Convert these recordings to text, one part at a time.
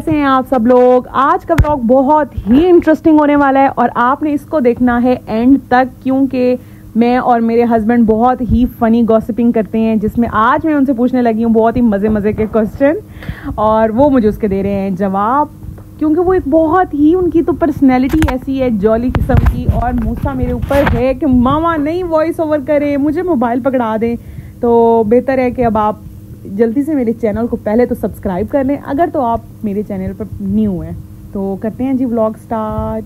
कैसे हैं आप सब लोग। आज का व्लॉग बहुत ही इंटरेस्टिंग होने वाला है और आपने इसको देखना है एंड तक, क्योंकि मैं और मेरे हस्बैंड बहुत ही फनी गॉसिपिंग करते हैं, जिसमें आज मैं उनसे पूछने लगी हूँ बहुत ही मज़े के क्वेश्चन और वो मुझे उसके दे रहे हैं जवाब, क्योंकि वो एक बहुत ही, उनकी तो पर्सनैलिटी ऐसी है जॉली किस्म की। और मूसा मेरे ऊपर है कि मामा नहीं वॉइस ओवर करें, मुझे मोबाइल पकड़ा दें, तो बेहतर है कि अब आप जल्दी से मेरे चैनल को पहले तो सब्सक्राइब कर लें, अगर तो आप मेरे चैनल पर न्यू हैं। तो करते हैं जी व्लॉग स्टार्ट।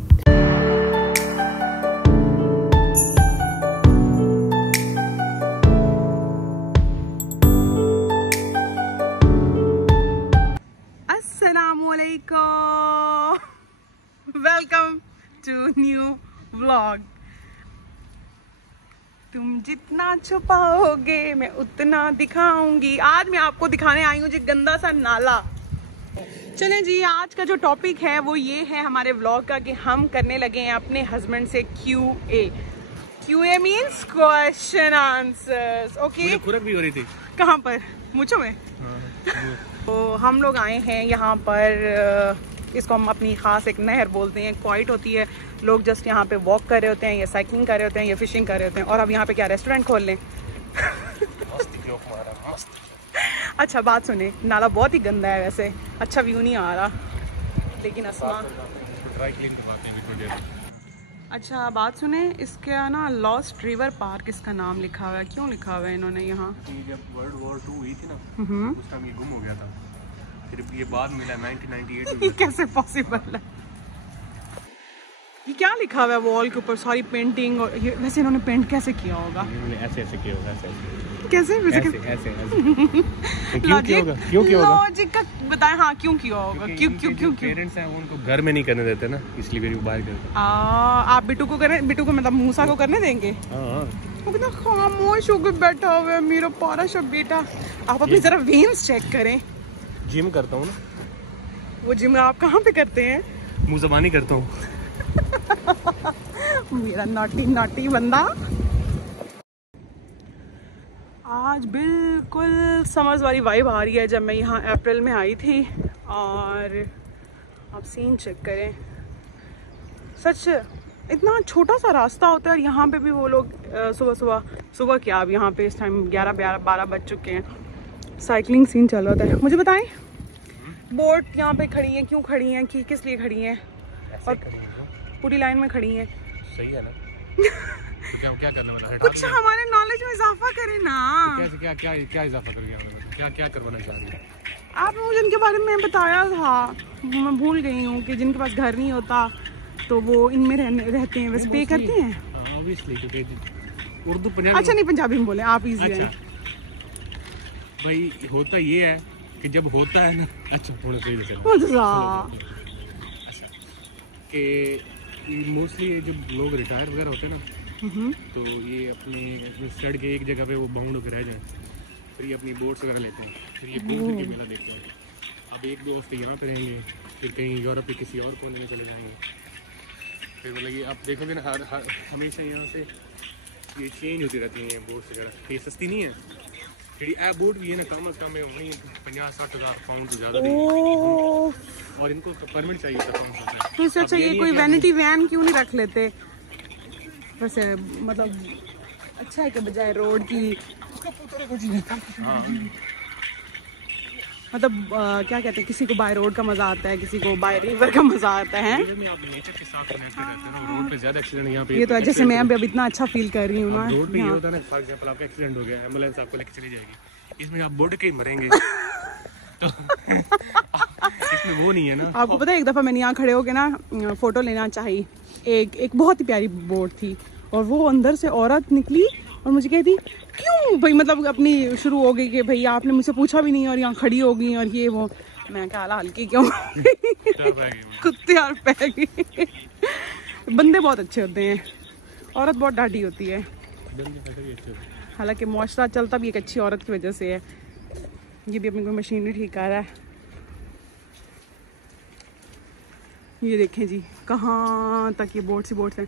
अस्सलामुअलैकुम, वेलकम टू न्यू व्लॉग। तुम जितना छुपाओगे मैं उतना दिखाऊंगी। आज मैं आपको दिखाने आई हूँ जी गंदा सा नाला। चलें जी, आज का जो टॉपिक है वो ये है हमारे व्लॉग का कि हम करने लगे हैं अपने हस्बैंड से QA। QA means question answers. Okay, खुरक भी हो रही थी। कहाँ पर? मुझो में। तो हम लोग आए हैं यहाँ पर, इसको हम अपनी ख़ास एक नहर बोलते हैं, क्वाइट होती है। लोग जस्ट यहाँ पे वॉक कर रहे होते हैं, या साइकिलिंग कर रहे होते हैं, या फिशिंग कर रहे होते हैं। और अब यहाँ पे क्या रेस्टोरेंट खोल लें। अच्छा बात सुने, नाला बहुत ही गंदा है वैसे, अच्छा व्यू नहीं आ रहा, लेकिन अस्मा अच्छा बात सुने, इसका ना लॉस्ट रिवर पार्क इसका नाम लिखा हुआ है। क्यों लिखा हुआ है इन्होंने यहाँ? जब वर्ल्ड वॉर 2 हुई थी ना, उस टाइम ये गुम हो गया था, फिर ये बाद मिला 1998 में। कैसे पॉसिबल है? ये क्या लिखा हुआ है वॉल के ऊपर? सारी पेंटिंग। और ये वैसे इन्होंने पेंट कैसे किया होगा? ऐसे किया होगा, कैसे ऐसे क्यों किया होगा? लॉजिक का बताएं। हाँ, क्यों किया होगा? क्यों पेरेंट्स हैं उनको घर में नहीं करने देते ना, इसलिए फिर वो बाहर करते। आप बिट्टू को मतलब मूसा को करने देंगे? वो कितना खामोश होकर बैठा हुआ है मेरा प्यारा सा बेटा। आप अपनी जरा वेन्स चेक करें। जिम करता हूँ ना। वो जिम आप कहाँ पे करते हैं? मुँह ज़बानी करता हूँ। मेरा नॉटी बंदा। आज बिल्कुल समर्स वाली वाइब आ रही है। जब मैं यहाँ अप्रैल में आई थी, और आप सीन चेक करें, सच इतना छोटा सा रास्ता होता है और यहाँ पे भी वो लोग सुबह क्या, अब यहाँ पे इस टाइम 11-12 बज चुके हैं, साइकिलिंग सीन चल रहा था। मुझे बताएं, बोट यहाँ पे खड़ी हैं, क्यों खड़ी हैं, किस लिए खड़ी हैं? और पूरी लाइन में खड़ी हैं। सही है ना? तो क्या करना है? कुछ हमारे नॉलेज में इजाफा करें ना। तो क्या इजाफा करेंगे? क्या करवाना चाह रही है? आपने मुझे इनके बारे में बताया था, मैं भूल गई हूँ, कि जिनके पास घर नहीं होता तो वो इनमें रहते हैं, वैसे पे करते हैं। ऑब्वियसली, क्योंकि उर्दू पंजाबी। अच्छा नहीं, पंजाबी में बोले आप, इजी है भाई। होता ये है कि जब होता है ना, अच्छा थोड़ा सही कि मोस्टली ये जब लोग रिटायर वगैरह होते हैं ना, तो ये अपने सेट के एक जगह पे वो बाउंड होकर रह जाए, फिर ये अपनी बोट्स वगैरह लेते हैं, फिर ये घूम फिर के मेला देखते हैं। अब एक दो हफ्ते यहाँ पे रहेंगे, फिर कहीं यूरोप के किसी और कोने में चले जाएंगे, फिर मतलब ये आप देखोगे ना, हमेशा यहाँ से ये चेंज होती रहती हैं बोट्स वगैरह। ये सस्ती नहीं है, फिर ये बोट भी है ना, कम अज़ कम वहीं 50-60 हज़ार पाउंड से ज़्यादा देंगे, और इनको परमिट चाहिए था 500 से। तो इससे अच्छा ये कोई वैनिटी वैन क्यों नहीं रख लेते? वैसे मतलब अच्छा है कि बजाय रोड की, मतलब क्या कहते हैं, किसी को बाय रोड का मजा आता है, किसी को बाय रिवर का मजा आता है। रोड पे ज्यादा एक्सीडेंट यहाँ पे। ये तो है, जैसे मैं अभी इतना अच्छा फील कर रही हूँ ना। रोड पे ये होता है ना, फॉर एग्जांपल आपका एक्सीडेंट हो गया, एम्बुलेंस आपको लेके चली जाएगी, इसमें आप बोट के ही मरेंगे। तो इसमें वो नहीं है ना। आपको पता है, एक दफा मैंने यहाँ खड़े होके ना फोटो लेना चाहिए, एक बहुत ही प्यारी बोट थी, और वो अंदर से औरत निकली और मुझे कहती क्यों भाई, मतलब अपनी शुरू हो गई कि भाई आपने मुझसे पूछा भी नहीं और यहाँ खड़ी हो गई और ये वो। मैं कहा हल्की क्यों, कुत्ते और पैगी। बंदे बहुत अच्छे होते हैं, औरत बहुत डांटी होती है। हालांकि मुआशरा चलता भी एक अच्छी औरत की वजह से है। ये भी अपनी कोई मशीनरी ठीक कर रहा है। ये देखें जी, कहाँ तक ये बोट्स हैं।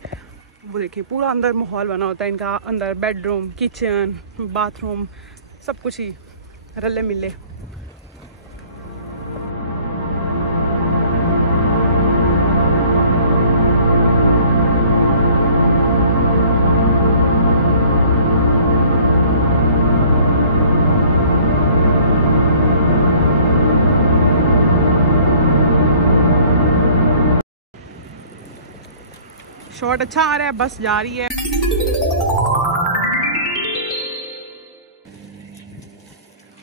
वो देखिए पूरा अंदर माहौल बना होता है इनका, अंदर बेडरूम, किचन, बाथरूम, सब कुछ ही रले मिले। शॉट अच्छा आ रहा है, बस जा रही है।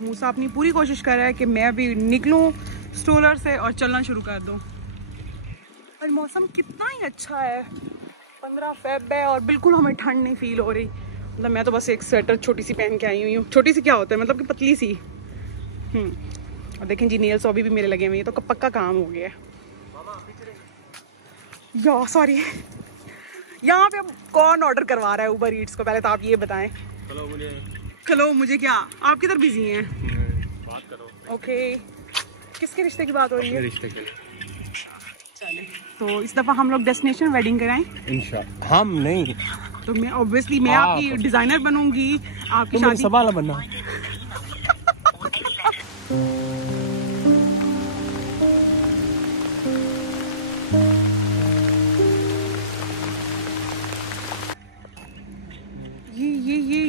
मूसा अपनी पूरी कोशिश कर रहा है कि मैं अभी निकलूं स्ट्रोलर से और चलना शुरू कर दूं। और मौसम कितना ही अच्छा है, 15 फ़रवरी है और बिल्कुल हमें ठंड नहीं फील हो रही। मतलब मैं तो बस एक स्वेटर छोटी सी पहन के आई हुई हूँ। छोटी सी क्या होता है, मतलब कि पतली सी। और देखें जी, नेल्स अभी भी मेरे लगे हुए हैं, तो पक्का काम हो गया है। या सॉरी, यहाँ पे अब कौन ऑर्डर करवा रहा है उबर ईट्स को, पहले तो आप ये बताएं। चलो मुझे क्या, आप किधर बिजी हैं? बात करो। ओके, किसके रिश्ते की बात हो रही है? रिश्ते के। चले, तो इस दफा हम लोग डेस्टिनेशन वेडिंग कराएं। इंशाल्लाह। हम नहीं तो मैं ऑब्वियसली मैं आपकी डिजाइनर बनूंगी, आपकी शादी सवाल बनना।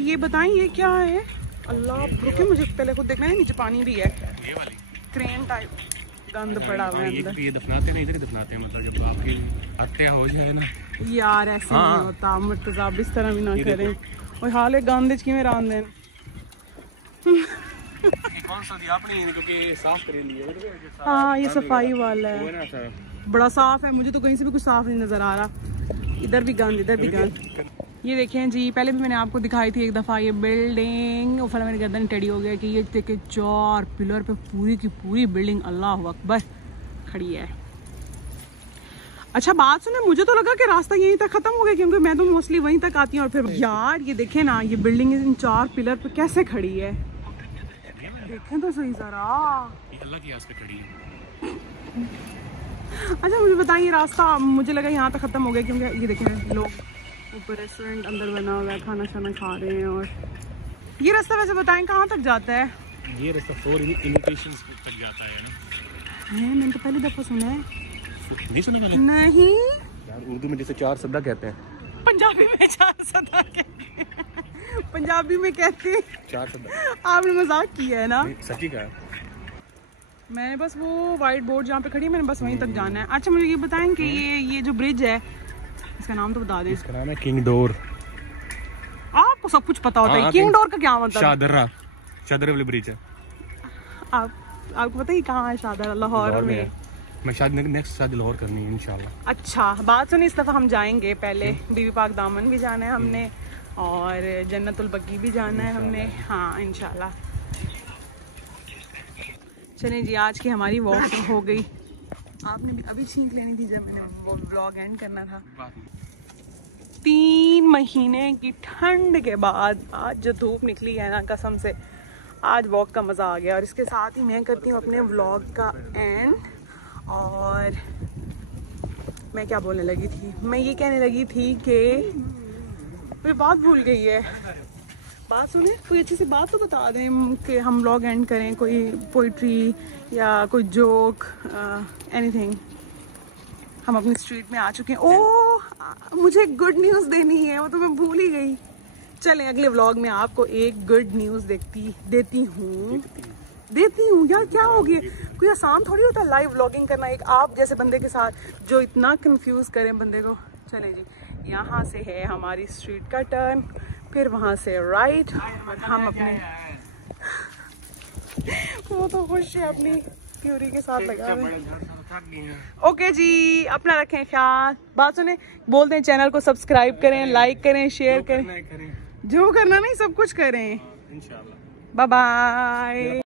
ये बताएं ये क्या है? अल्लाह रुके, मुझे पहले खुद देखना है। नीचे पानी भी है, ये वाली क्रेन टाइप गंद पड़ा हुआ है अंदर। ये दफनाते हैं, इधर ही दफनाते हैं। मतलब जब आपकी हत्या हो जाए ना यार, ऐसे नहीं होता मुर्तजा, इस तरह भी ना करें। और हाल है गांधीज की में रान देन। कौन सा दिया आपने, क्योंकि साफ कर लिया। हाँ, ये सफाई वाला है, बड़ा साफ है। मुझे तो कहीं से भी कुछ साफ नहीं नजर आ रहा। इधर भी गंद, इधर भी गंद। ये देखें जी, पहले भी मैंने आपको दिखाई थी एक दफ़ा ये बिल्डिंग। और फिर मेरी गर्दन टेढ़ी हो गया कि ये देखे 4 पिलर पे पूरी की पूरी बिल्डिंग अल्लाह अकबर खड़ी है। अच्छा बात सुने, मुझे तो लगा कि रास्ता यहीं तक खत्म हो गया, क्योंकि मैं तो मोस्टली वहीं तक आती हूँ। और फिर यार ये देखें ना, ये बिल्डिंग इन 4 पिलर पे कैसे खड़ी है, देखें तो सही जरा। अल्लाह की आस पे खड़ी है। अच्छा मुझे बताइए, रास्ता मुझे लगा यहाँ तक खत्म हो गया, क्योंकि ये देखें लोग ऊपर रेस्टोरेंट अंदर बना हुआ है, खाना शाना खा रहे हैं। और ये रास्ता वैसे बताएं कहाँ तक जाता है? ये रास्ता 4 इमिटेशंस तक जाता है ना। मैंने तो पहली दफा सुना है। नहीं सुना मैंने? नहीं यार, उर्दू में जैसे 4 सदा कहते हैं, पंजाबी में 4 सदा कहते हैं। पंजाबी में कहते हैं 4 सदा। आपने मजाक किया है ना? सच्ची कहा। मैंने बस वो वाइट बोर्ड जहाँ पे खड़ी है, मैंने बस वहीं तक जाना है। अच्छा मुझे ये बताएं कि ये जो ब्रिज है, इसका नाम तो बता दें। इसका नाम है किंग डोर। आपको सब कुछ पता होता है। किंग डोर का क्या मतलब? शादरा वाली ब्रिज है। आपको पता है कहाँ है शादरा? लाहौर में। मैं शादी नेक्स्ट शादी लाहौर करनी है इंशाल्लाह। अच्छा बात सुनिए, इस दफा हम जाएंगे। पहले बीबी पाक दामन भी जाना है हमने, और जन्नतुल बकी भी जाना है हमने। हाँ इंशाल्लाह। चलें जी, आज की हमारी वॉक हो गई। आपने भी अभी छींक लेनी थी जब मैंने वो व्लॉग एंड करना था। 3 महीने की ठंड के बाद आज जो धूप निकली है ना, कसम से आज वॉक का मज़ा आ गया। और इसके साथ ही मैं करती हूँ अपने व्लॉग का एंड। और मैं क्या बोलने लगी थी, मैं ये कहने लगी थी कि मुझे बात भूल गई है। बात सुने, कोई अच्छी सी बात तो बता दें कि हम व्लॉग एंड करें। कोई पोइट्री या कोई जोक, एनीथिंग। हम अपनी स्ट्रीट में आ चुके हैं। ओह मुझे गुड न्यूज़ देनी है, वो तो मैं भूल ही गई। चलें अगले व्लॉग में आपको एक गुड न्यूज़ देती हूँ। यार क्या हो गया, कोई आसान थोड़ी होता है लाइव व्लॉगिंग करना एक आप जैसे बंदे के साथ जो इतना कंफ्यूज करें बंदे को। चले जी, यहाँ से है हमारी स्ट्रीट का टर्न, फिर वहाँ से राइट, और हम अपने वो तो खुश है अपनी प्यूरी के साथ लगा हुए। ओके जी, अपना रखें ख्याल। बात सुने, बोलते हैं चैनल को सब्सक्राइब करें, लाइक करें, शेयर करें। जो करना नहीं सब कुछ करें। इंशाल्लाह। Bye bye.